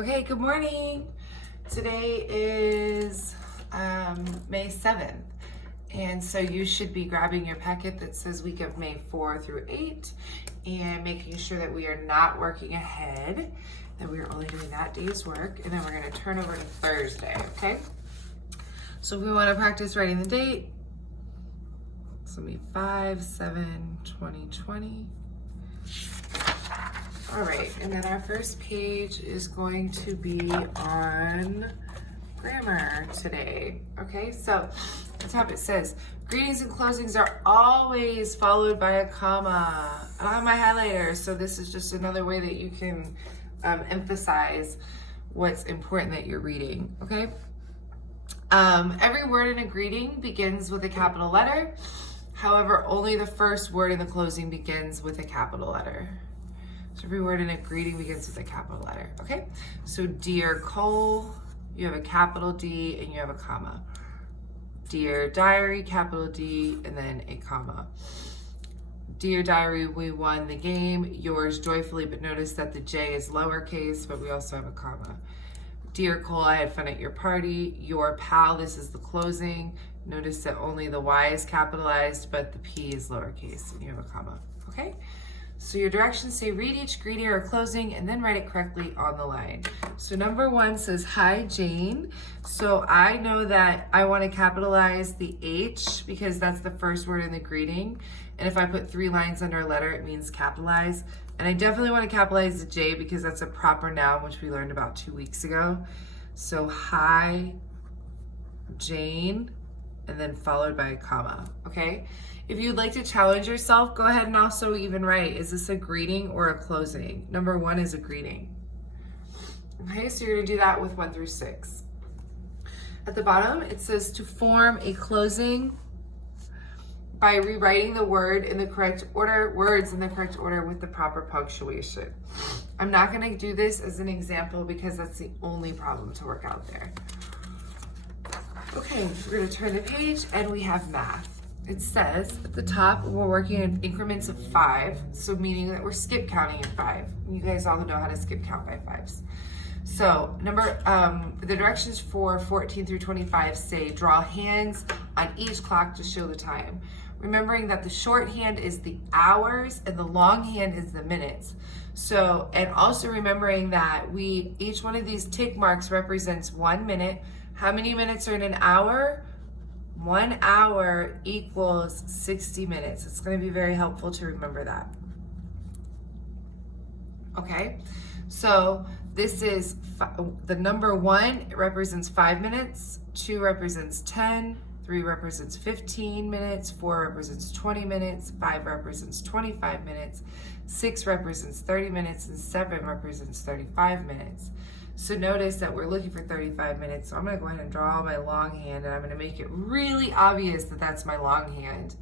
Okay, good morning. Today is May 7th, and so you should be grabbing your packet that says week of May 4 through 8 and making sure that we are not working ahead, that we are only doing that day's work, and then we're going to turn over to Thursday, okay? So if we want to practice writing the date, it's going to be 5/7/2020. All right, and then our first page is going to be on grammar today. Okay, so at the top it says, greetings and closings are always followed by a comma. I don't have my highlighter, so this is just another way that you can emphasize what's important that you're reading, okay? Every word in a greeting begins with a capital letter. However, only the first word in the closing begins with a capital letter. So every word in a greeting begins with a capital letter, okay? So Dear Cole, you have a capital D and you have a comma. Dear Diary, capital D, and then a comma. Dear Diary, we won the game. Yours joyfully, but notice that the J is lowercase, but we also have a comma. Dear Cole, I had fun at your party. Your pal, this is the closing. Notice that only the Y is capitalized, but the P is lowercase, and you have a comma, okay? So your directions say read each greeting or closing and then write it correctly on the line. So number 1 says, hi Jane. So I know that I want to capitalize the H because that's the first word in the greeting. And if I put 3 lines under a letter, it means capitalize. And I definitely want to capitalize the J because that's a proper noun, which we learned about 2 weeks ago. So hi Jane, and then followed by a comma, okay? If you'd like to challenge yourself, go ahead and also even write, is this a greeting or a closing? Number 1 is a greeting. Okay, so you're gonna do that with 1 through 6. At the bottom, it says to form a closing by rewriting the word in the correct order, words in the correct order with the proper punctuation. I'm not gonna do this as an example because that's the only problem to work out there. Okay, we're gonna turn the page and we have math. It says at the top, we're working in increments of 5, so meaning that we're skip counting at 5. You guys all know how to skip count by 5s. So the directions for 14 through 25 say draw hands on each clock to show the time. Remembering that the shorthand is the hours and the longhand is the minutes. So, and also remembering that each one of these tick marks represents 1 minute. How many minutes are in an hour? 1 hour equals 60 minutes. It's going to be very helpful to remember that. Okay, so this is the number 1 represents 5 minutes, 2 represents 10, 3 represents 15 minutes, 4 represents 20 minutes, 5 represents 25 minutes, 6 represents 30 minutes, and 7 represents 35 minutes. So notice that we're looking for 35 minutes. So I'm gonna go ahead and draw my longhand and I'm gonna make it really obvious that that's my longhand.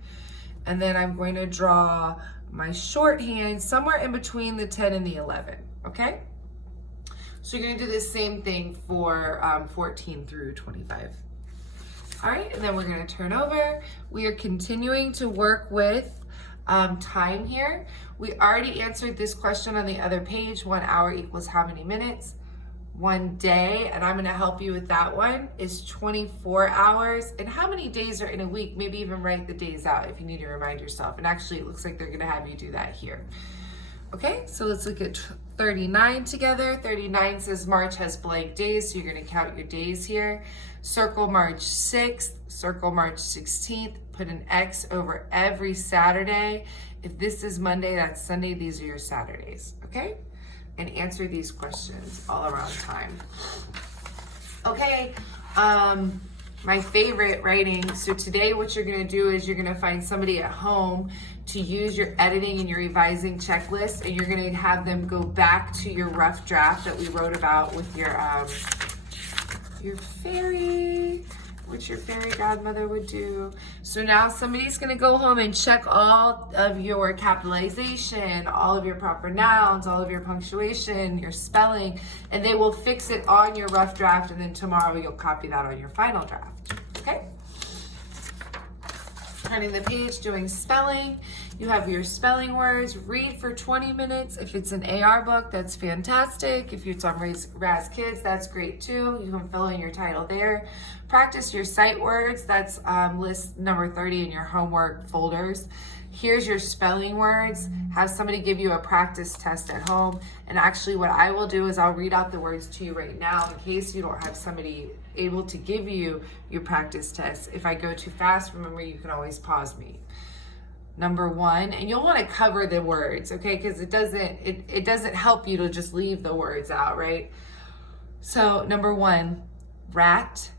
And then I'm going to draw my shorthand somewhere in between the 10 and the 11, okay? So you're gonna do the same thing for 14 through 25. All right, and then we're gonna turn over. We are continuing to work with time here. We already answered this question on the other page. 1 hour equals how many minutes? 1 day, and I'm gonna help you with that one, is 24 hours. And how many days are in a week? Maybe even write the days out if you need to remind yourself. And actually, it looks like they're gonna have you do that here. Okay, so let's look at 39 together. 39 says March has blank days, so you're gonna count your days here. Circle March 6th, circle March 16th, put an X over every Saturday. If this is Monday, that's Sunday, these are your Saturdays, okay? And answer these questions all around time. Okay, my favorite writing. So today what you're gonna do is you're gonna find somebody at home to use your editing and your revising checklist, and you're gonna have them go back to your rough draft that we wrote about with your fairy, which your fairy godmother would do. So now somebody's gonna go home and check all of your capitalization, all of your proper nouns, all of your punctuation, your spelling, and they will fix it on your rough draft, and then tomorrow you'll copy that on your final draft, okay? turning the page, doing spelling. You have your spelling words. Read for 20 minutes. If it's an AR book, that's fantastic. If it's on Raz Kids, that's great too. You can fill in your title there. Practice your sight words. That's list number 30 in your homework folders. Here's your spelling words. Have somebody give you a practice test at home. And actually what I will do is I'll read out the words to you right now in case you don't have somebody able to give you your practice test. If I go too fast, remember you can always pause me. Number 1, and you'll want to cover the words, okay? Because it doesn't help you to just leave the words out, right? So number 1, rat.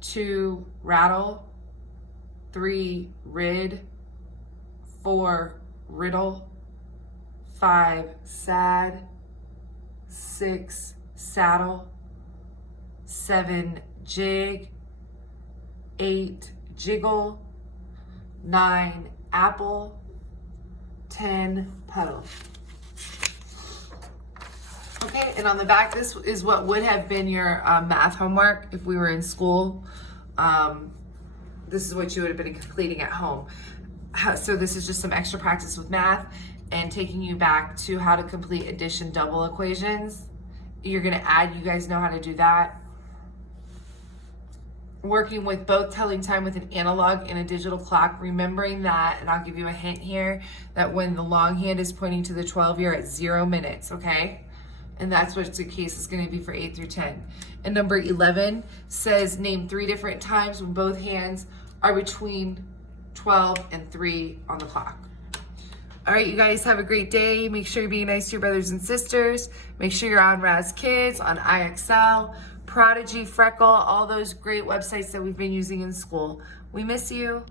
2, rattle. 3, rid. 4, riddle. 5, sad. 6, saddle. 7, jig. 8, jiggle. 9, apple. 10, puddle. Okay, and on the back, this is what would have been your math homework if we were in school. This is what you would have been completing at home. So this is just some extra practice with math and taking you back to how to complete addition double equations. You're gonna add, you guys know how to do that. Working with both telling time with an analog and a digital clock, remembering that, and I'll give you a hint here, that when the long hand is pointing to the 12, you're at 0 minutes, okay? And that's what the case is gonna be for 8 through 10. And number 11 says, name 3 different times when both hands are between 12 and 3 on the clock. All right, you guys have a great day. Make sure you're being nice to your brothers and sisters. Make sure you're on Raz Kids, on IXL, Prodigy, Freckle, all those great websites that we've been using in school. We miss you.